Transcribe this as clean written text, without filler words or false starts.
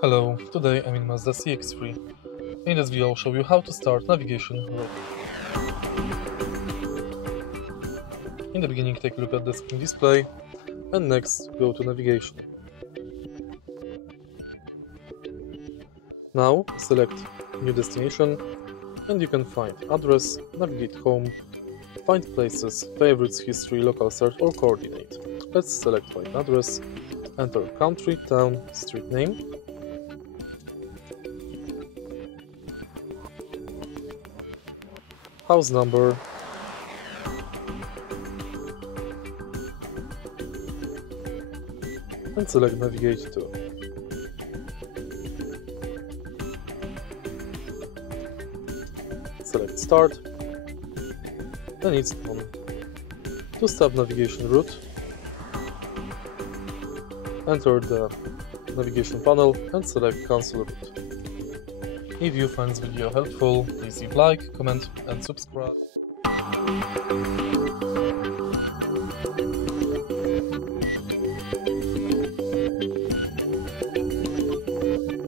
Hello, today I'm in Mazda CX-3. In this video I'll show you how to start navigation route. In the beginning take a look at the screen display and next go to navigation. Now select new destination and you can find address, navigate home, find places, favorites, history, local search or coordinate. Let's select find address, enter country, town, street name, house number, and select navigate to. Select start and it's on. To stop navigation route, enter the navigation panel and select cancel route. If you find this video helpful, please leave like, comment and subscribe.